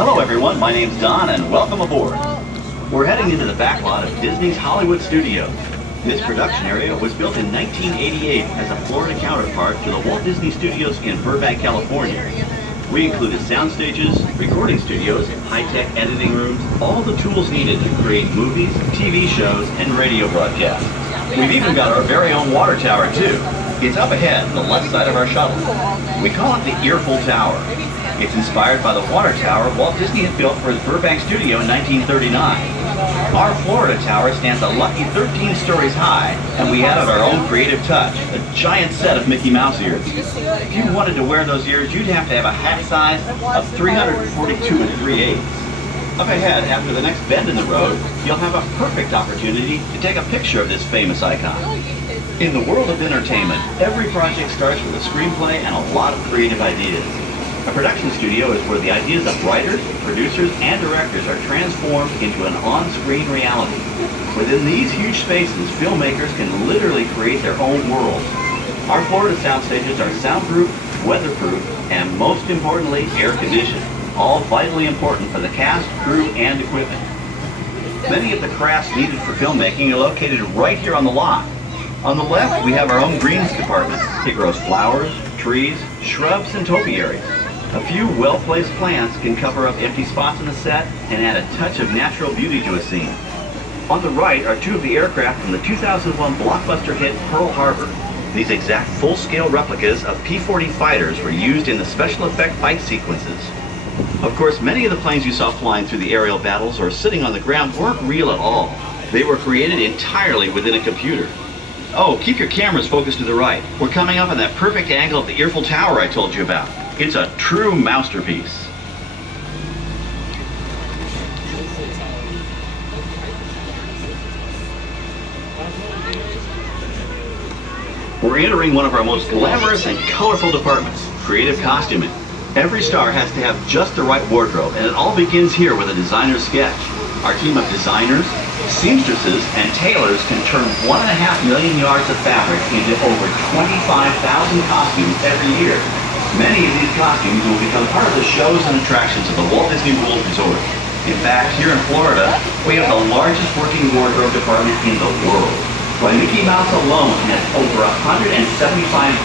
Hello everyone, my name's Don and welcome aboard. We're heading into the backlot of Disney's Hollywood Studios. This production area was built in 1988 as a Florida counterpart to the Walt Disney Studios in Burbank, California. We included sound stages, recording studios, high-tech editing rooms, all the tools needed to create movies, TV shows, and radio broadcasts. We've even got our very own water tower too. It's up ahead, the left side of our shuttle. We call it the Earful Tower. It's inspired by the water tower Walt Disney had built for his Burbank studio in 1939. Our Florida tower stands a lucky 13 stories high, and we added our own creative touch, a giant set of Mickey Mouse ears. If you wanted to wear those ears, you'd have to have a hat size of 342 3/8. Up ahead, after the next bend in the road, you'll have a perfect opportunity to take a picture of this famous icon. In the world of entertainment, every project starts with a screenplay and a lot of creative ideas. A production studio is where the ideas of writers, producers, and directors are transformed into an on-screen reality. Within these huge spaces, filmmakers can literally create their own world. Our Florida sound stages are soundproof, weatherproof, and most importantly, air-conditioned, all vitally important for the cast, crew, and equipment. Many of the crafts needed for filmmaking are located right here on the lot. On the left, we have our own greens department. It grows flowers, trees, shrubs, and topiaries. A few well-placed plants can cover up empty spots in the set and add a touch of natural beauty to a scene. On the right are two of the aircraft from the 2001 blockbuster hit Pearl Harbor. These exact full-scale replicas of P-40 fighters were used in the special effect fight sequences. Of course, many of the planes you saw flying through the aerial battles or sitting on the ground weren't real at all. They were created entirely within a computer. Oh, keep your cameras focused to the right. We're coming up on that perfect angle of the Earful Tower I told you about. It's a true masterpiece. We're entering one of our most glamorous and colorful departments, creative costuming. Every star has to have just the right wardrobe, and it all begins here with a designer's sketch. Our team of designers, seamstresses, and tailors can turn 1.5 million yards of fabric into over 25,000 costumes every year. Many of these costumes will become part of the shows and attractions of the Walt Disney World Resort. In fact, here in Florida, we have the largest working wardrobe department in the world. Why, Mickey Mouse alone has over 175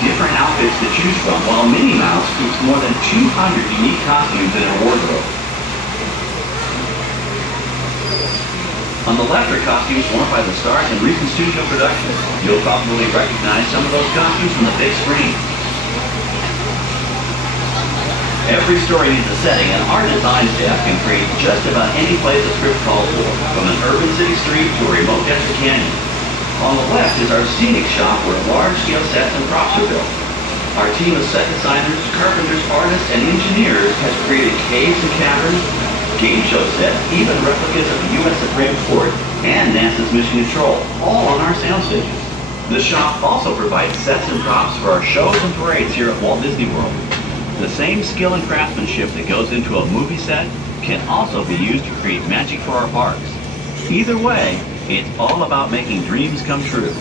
different outfits to choose from, while Minnie Mouse keeps more than 200 unique costumes in her wardrobe. On the left are costumes worn by the stars in recent studio productions. You'll probably recognize some of those costumes from the big screen. Every story needs a setting, and our design staff can create just about any place a script calls for, from an urban city street to a remote desert canyon. On the left is our scenic shop where large-scale sets and props are built. Our team of set designers, carpenters, artists, and engineers has created caves and caverns, game show sets, even replicas of the U.S. Supreme Court and NASA's Mission Control, all on our sound stages. The shop also provides sets and props for our shows and parades here at Walt Disney World. The same skill and craftsmanship that goes into a movie set can also be used to create magic for our parks. Either way, it's all about making dreams come true.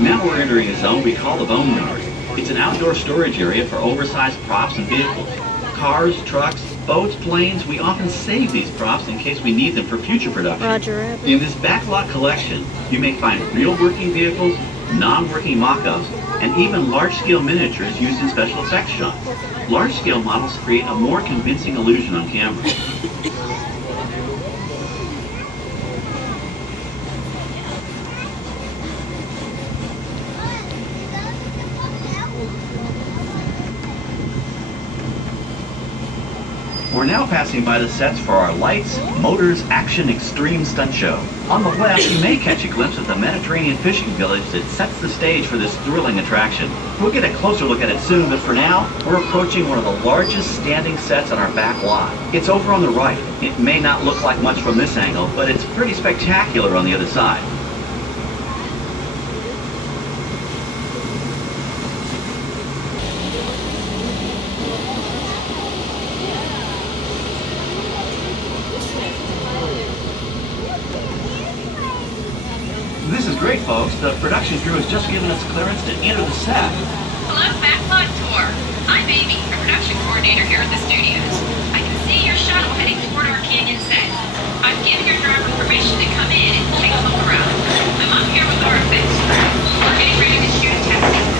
Now we're entering a zone we call the Boneyard. It's an outdoor storage area for oversized props and vehicles. Cars, trucks, boats, planes, we often save these props in case we need them for future production. Roger Rabbit. In this backlot collection, you may find real working vehicles, non-working mock-ups, and even large-scale miniatures used in special effects shots. Large-scale models create a more convincing illusion on camera. We're now passing by the sets for our Lights, Motors, Action Extreme Stunt Show. On the left, you may catch a glimpse of the Mediterranean fishing village that sets the stage for this thrilling attraction. We'll get a closer look at it soon, but for now, we're approaching one of the largest standing sets on our back lot. It's over on the right. It may not look like much from this angle, but it's pretty spectacular on the other side. great, folks. The production crew has just given us clearance to enter the set. Hello, Backlot Tour. I'm Amy, a production coordinator here at the studios. I can see your shuttle heading toward our canyon set. I've given your driver permission to come in and take a look around. I'm up here with our effects crew. We're getting ready to shoot a test sequence.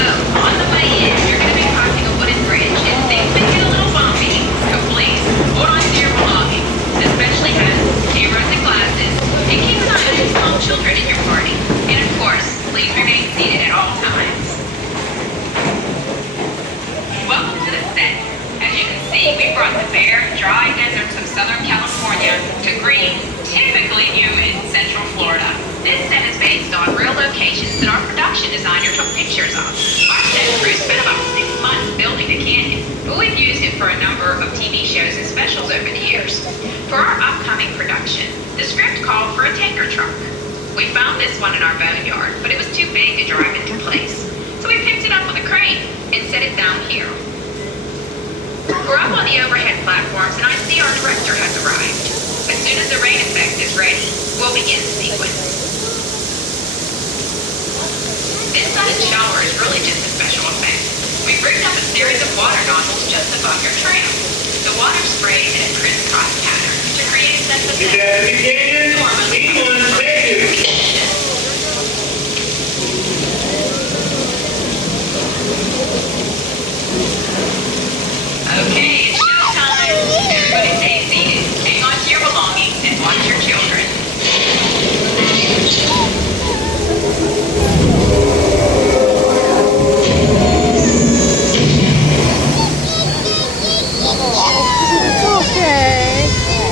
Oh, on the way in, you're going to be crossing a wooden bridge, and things may get a little bumpy. So please, hold on to your belongings, especially hats, cameras, and glasses, and keep an eye on any small children in your party. And of course, please remain seated at all times. Welcome to the set. As you can see, we brought the bare, dry deserts of Southern California to green, typically humid Central Florida. This set is based on real locations that our production designer took pictures of. Our set crew spent about 6 months building the canyon, but we've used it for a number of TV shows and specials over the years. For our upcoming production, the script called for a tanker truck. We found this one in our boneyard, but it was too big to drive into place. So we picked it up with a crane and set it down here. We're up on the overhead platforms, and I see our director has arrived. As soon as the rain effect is ready, we'll begin the sequence. This sudden shower is really just a special effect. We've rigged up a series of water nozzles just above your tram. The water sprays in a crisscross pattern to create a sense of depth.